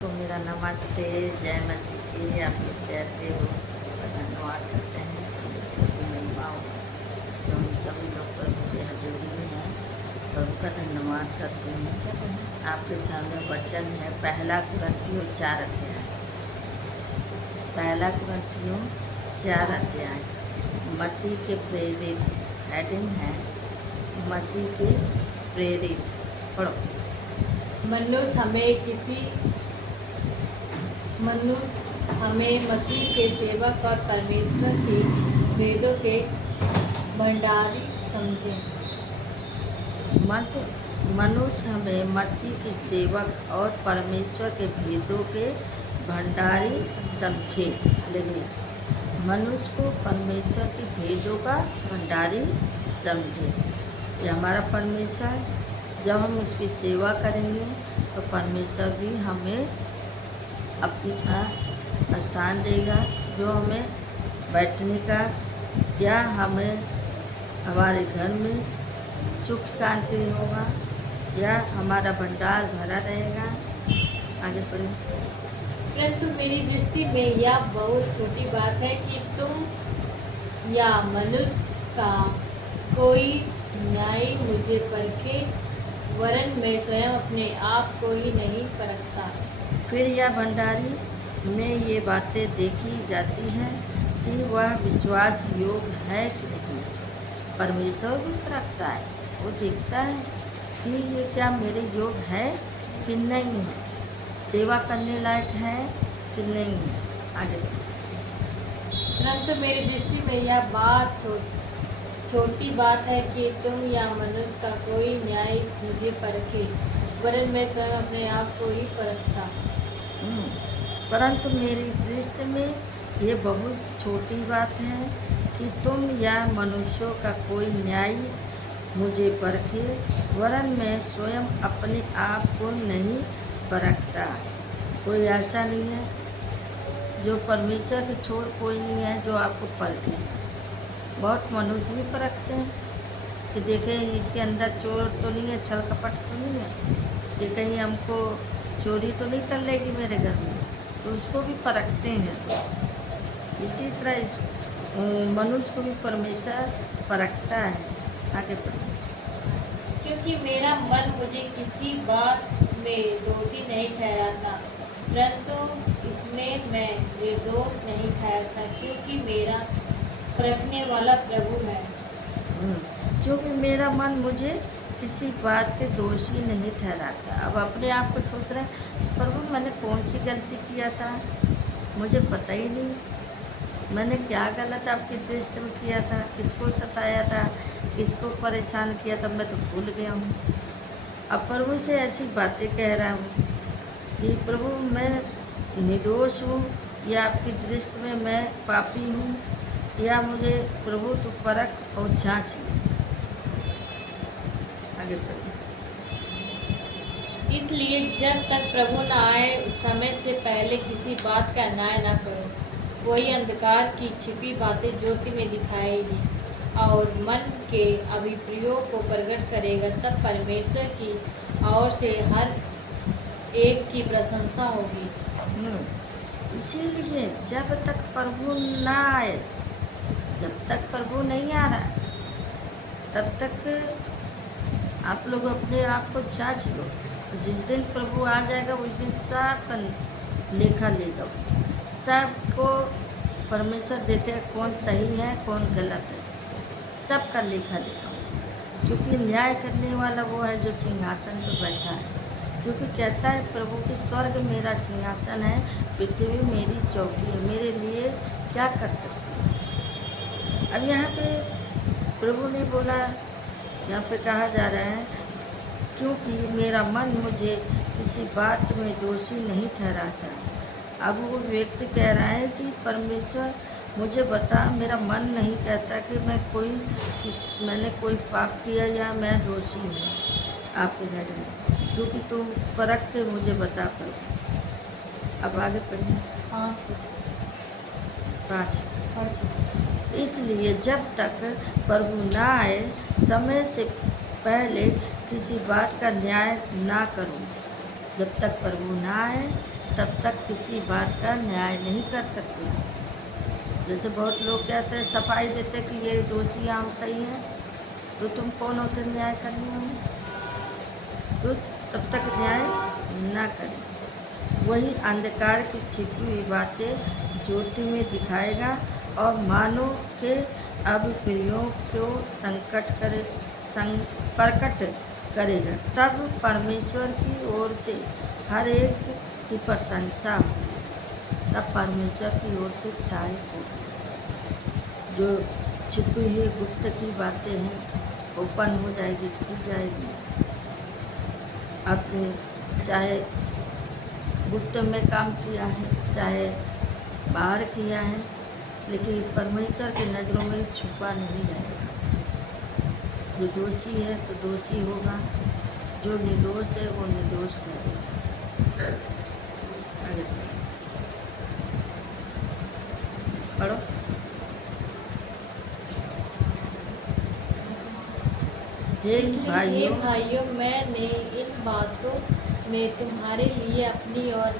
तो मेरा नमस्ते, जय मसीह की। आप लोग कैसे हो? धन्यवाद करते हैं परमेश्वर की महिमाओं जो हम सभी लोग प्रभु के हजूरी में हैं। प्रभु का धन्यवाद करते हैं। आपके सामने वचन है पहला कुरिन्थियों 4 अध्याय। पहला कुरिन्थियों 4 अध्याय मसीह के प्रेरित। हेडिंग है मसीह के प्रेरित। पढ़ो। मनुष्य हमें मसीह के सेवक और परमेश्वर के वेदों के भंडारी समझे। मनुष्य हमें मसीह के सेवक और परमेश्वर के भेदों के भंडारी समझे। लेकिन मनुष्य को परमेश्वर के भेदों का भंडारी समझे। ये हमारा परमेश्वर, जब हम उसकी सेवा करेंगे तो परमेश्वर भी हमें अपना स्थान देगा, जो हमें बैठने का या हमें हमारे घर में सुख शांति होगा या हमारा भंडार भरा रहेगा। आगे पढ़ें। परंतु मेरी दृष्टि में यह बहुत छोटी बात है कि तुम या मनुष्य का कोई न्याय मुझे परखे, वरन मैं स्वयं अपने आप को ही नहीं परखता। फिर यह भंडारी में ये बातें देखी जाती हैं कि वह विश्वास योग्य है कि नहीं। परमेश्वर भी परखता है, वो देखता है कि ये क्या मेरे योग्य है कि नहीं है, सेवा करने लायक है कि नहीं है। आगे परंतु मेरी दृष्टि में यह बात छोटी बात है कि तुम या मनुष्य का कोई न्याय मुझे परखे, वरन मैं स्वयं अपने आप को ही परखता। परंतु मेरी दृष्टि में ये बहुत छोटी बात है कि तुम या मनुष्यों का कोई न्याय मुझे परखे, वरन मैं स्वयं अपने आप को नहीं परखता। कोई ऐसा नहीं है जो परमेश्वर के छोड़ कोई नहीं है जो आपको परखे। बहुत मनुष्य भी परखते हैं कि देखें इसके अंदर चोर तो नहीं है, छल कपट तो नहीं है, कि कहीं हमको चोरी तो नहीं कर लेगी मेरे घर में, तो उसको भी परखते हैं। इसी तरह मनुष्य को भी परमेश्वर परखता है। आगे बढ़े। क्योंकि मेरा मन मुझे किसी बात में दोषी नहीं ठहराता, परंतु इसमें मैं निर्दोष नहीं ठहरता, क्योंकि मेरा परखने वाला प्रभु है। क्योंकि मेरा मन मुझे किसी बात के दोषी नहीं ठहराता। अब अपने आप को सोच रहे हैं, प्रभु मैंने कौन सी गलती किया था, मुझे पता ही नहीं। मैंने क्या गलत आपकी दृष्टि में किया था, किसको सताया था, किसको परेशान किया था, मैं तो भूल गया हूँ। अब प्रभु से ऐसी बातें कह रहा हूँ कि प्रभु मैं निर्दोष हूँ या आपकी दृष्टि में मैं पापी हूँ, या मुझे प्रभु तो परख और जाँच ले। आगे बढ़िए। इसलिए जब तक प्रभु न आए उस समय से पहले किसी बात का न्याय न करो। वही अंधकार की छिपी बातें ज्योति में दिखाएगी और मन के अभिप्रायों को प्रकट करेगा। तब परमेश्वर की ओर से हर एक की प्रशंसा होगी। इसीलिए जब तक प्रभु ना आए, जब तक प्रभु नहीं आ रहा, तब तक आप लोग अपने आप को जांच लो। जिस दिन प्रभु आ जाएगा उस दिन सबका लेखा लेगा। सबको परमेश्वर देखेगा कौन सही है कौन गलत है, सबका लेखा लेगा। क्योंकि न्याय करने वाला वो है जो सिंहासन पर बैठा है। क्योंकि कहता है प्रभु कि स्वर्ग मेरा सिंहासन है, पृथ्वी मेरी चौकी है, मेरे लिए क्या कर सकते हैं। अब यहाँ पे प्रभु ने बोला, यहाँ पे कहा जा रहा है क्योंकि मेरा मन मुझे किसी बात में दोषी नहीं ठहराता। अब वो व्यक्ति कह रहा है कि परमेश्वर मुझे बता, मेरा मन नहीं कहता कि मैंने कोई पाप किया या मैं दोषी हूँ आपके घर में, क्योंकि तुम परख के मुझे बता पाओ। अब आगे पढ़िए। 5 इसलिए जब तक प्रभु ना आए समय से पहले किसी बात का न्याय ना करो। जब तक प्रभु ना आए तब तक किसी बात का न्याय नहीं कर सकते। जैसे बहुत लोग कहते हैं, सफाई देते कि ये दोषी हम सही हैं, तो तुम कौन होते न्याय करने वाले? तो तब तक न्याय ना करें। वही अंधकार की छिपी हुई बातें ज्योति में दिखाएगा और मानव के अभिप्रायों को प्रकट करेगा। तब परमेश्वर की ओर से हर एक की प्रशंसा होगी। तब परमेश्वर की ओर से तारीफ होगी। जो छिपी हुई गुप्त की बातें हैं ओपन हो जाएगी, खुल जाएगी। आपने चाहे गुप्त में काम किया है, चाहे बाहर किया है, लेकिन परमेश्वर की नज़रों में छुपा नहीं रहेगा। जो दोषी है तो दोषी होगा, जो निर्दोष है वो निर्दोष ठहरेगा। आगे पढ़ो। हे इसलिए भाइयों, भाइयों, मैंने इन बातों में तुम्हारे लिए अपनी और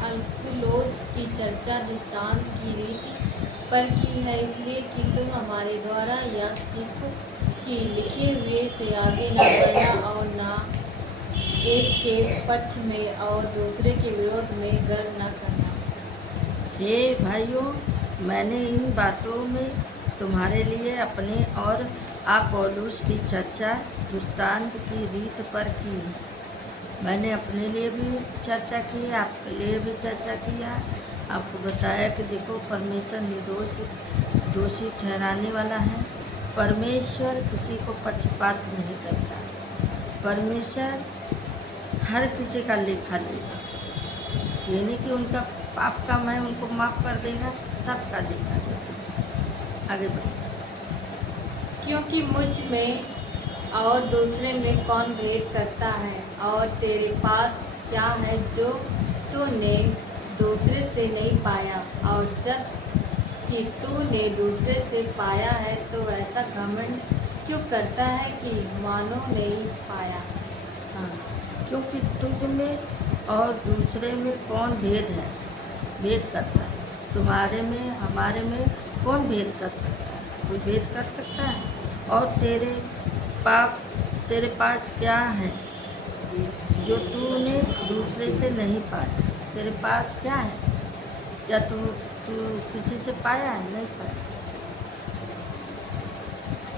अपुल्लोस की चर्चा दृष्टांत की रीति पर की है, इसलिए कि तुम हमारे द्वारा या सीखो कि लिखे हुए से आगे न बढ़ना और न एक के पक्ष में और दूसरे के विरोध में गर्व न करना। हे भाइयों, मैंने इन बातों में तुम्हारे लिए अपने और अपोल्लोस की चर्चा दृष्टांत की रीत पर की है। मैंने अपने लिए भी चर्चा की है, आपके लिए भी चर्चा किया, आपको बताया कि देखो परमेश्वर निर्दोष दोषी ठहराने वाला है। परमेश्वर किसी को पक्षपात नहीं करता। परमेश्वर हर किसी का लेखा लेगा। ये नहीं कि उनका पाप का मैं उनको माफ़ कर देगा, सबका लेखा देगा। आगे बढ़ो। क्योंकि मुझ में और दूसरे में कौन भेद करता है, और तेरे पास क्या है जो तूने दूसरे से नहीं पाया, और जब कि तूने दूसरे से पाया है तो ऐसा घमंड क्यों करता है कि मानो नहीं पाया। हाँ, क्योंकि तुझ में और दूसरे में कौन भेद है, भेद करता है। तुम्हारे में हमारे में कौन भेद कर सकता है? कोई भेद कर सकता है? और तेरे पास क्या है जो तूने दूसरे से नहीं पाया? तेरे पास क्या है? क्या तू किसी से पाया है? नहीं पाया,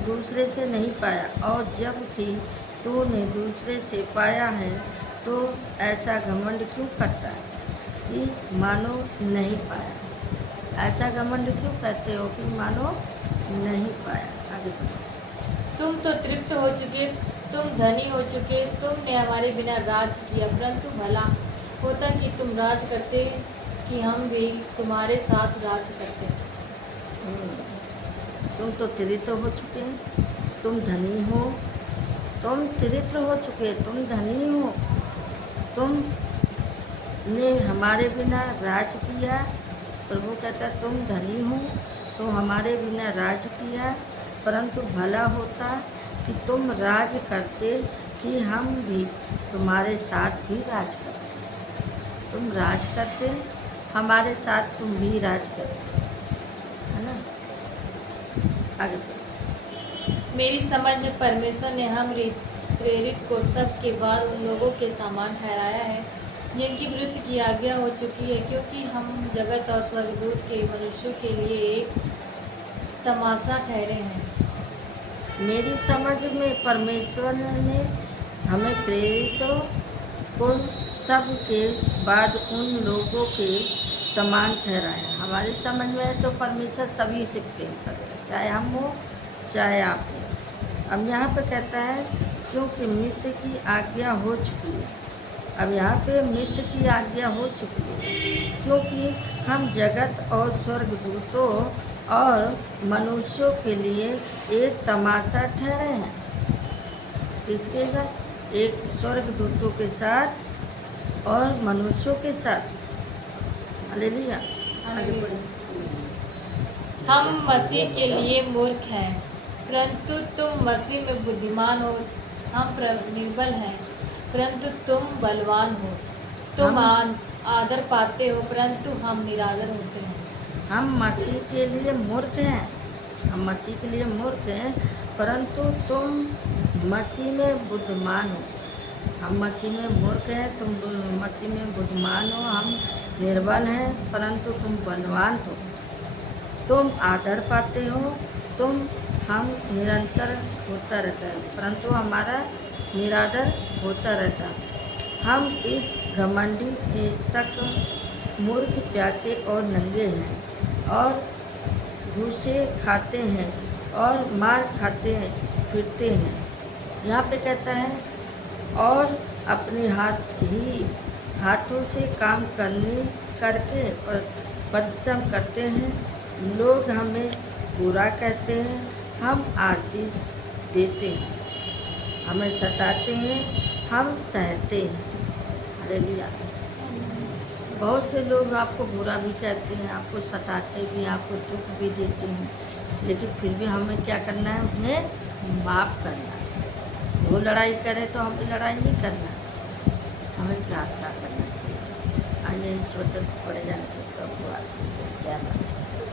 दूसरे से नहीं पाया। और जब कि तूने दूसरे से पाया है तो ऐसा घमंड क्यों करता है कि मानो नहीं पाया? ऐसा घमंड क्यों करते हो कि मानो नहीं पाया? आगे बढ़ो। तुम तो तृप्त हो चुके, तुम धनी हो चुके, तुमने हमारे बिना राज किया, परंतु भला होता कि तुम राज करते, कि हम भी तुम्हारे साथ राज करते। तुम तो तिरित्र हो चुके, तुम धनी हो, तुम तिरित्र हो चुके, तुम धनी हो, तुमने हमारे बिना राज किया। प्रभु कहता है तुम धनी हो, तुम हमारे बिना राज किया, परंतु भला होता कि तुम राज करते, कि हम भी तुम्हारे साथ भी राज करते। तुम राज करते, हमारे साथ तुम भी राज करते, है ना? आगे बढ़ो। मेरी समझ में परमेश्वर ने हम प्रेरित को सब के बाद उन लोगों के समान ठहराया है जिनकी मृत्यु की आज्ञा हो चुकी है, क्योंकि हम जगत और स्वर्गदूत के मनुष्यों के लिए एक तमाशा ठहरे हैं। मेरी समझ में परमेश्वर ने हमें प्रेरितों को सब के बाद उन लोगों के समान ठहराया। हमारी समझ में तो परमेश्वर सभी से प्रेम करता है, चाहे हम हो चाहे आप हो। अब यहाँ पे कहता है क्योंकि मृत्यु की आज्ञा हो चुकी है। अब यहाँ पे मृत्यु की आज्ञा हो चुकी है क्योंकि हम जगत और स्वर्गदूतों और मनुष्यों के लिए एक तमाशा ठहरे हैं। किसके साथ? एक स्वर्गदूतों के साथ और मनुष्यों के साथ। हालेलुया। आगे बढ़ो। हम मसीह के लिए मूर्ख हैं, परंतु तुम मसीह में बुद्धिमान हो। हम निर्बल हैं, परंतु तुम बलवान हो। तुम हम आदर पाते हो परंतु हम निरादर होते हैं। हम मसीह के लिए मूर्ख हैं, हम मसीह के लिए मूर्ख हैं, परंतु तुम मसीह में बुद्धिमान हो। हम मसीह में मूर्ख हैं, तुम मसीह में बुद्धिमान हो। हम निर्बल हैं परंतु तुम बलवान हो। तुम आदर पाते हो, हम निरंतर होता रहता है परंतु हमारा निरादर होता रहता है। हम इस घमंडी तक मूर्ख, प्यासे और नंगे हैं और घूसे खाते हैं और मार खाते हैं, फिरते हैं। यहाँ पे कहता है और अपने हाथों से काम करके परिश्रम करते हैं। लोग हमें बुरा कहते हैं, हम आशीष देते हैं। हमें सताते हैं, हम सहते हैं। हालेलुया। बहुत से लोग आपको बुरा भी कहते हैं, आपको सताते भी हैं, आपको दुख भी देते हैं, लेकिन फिर भी हमें क्या करना है? उन्हें माफ़ करना है। वो लड़ाई करे तो हमें लड़ाई नहीं करना, हमें प्रार्थना करना चाहिए। आइए इस वचन को पढ़े जाने से प्रभु आशीष दे। जय मसीह।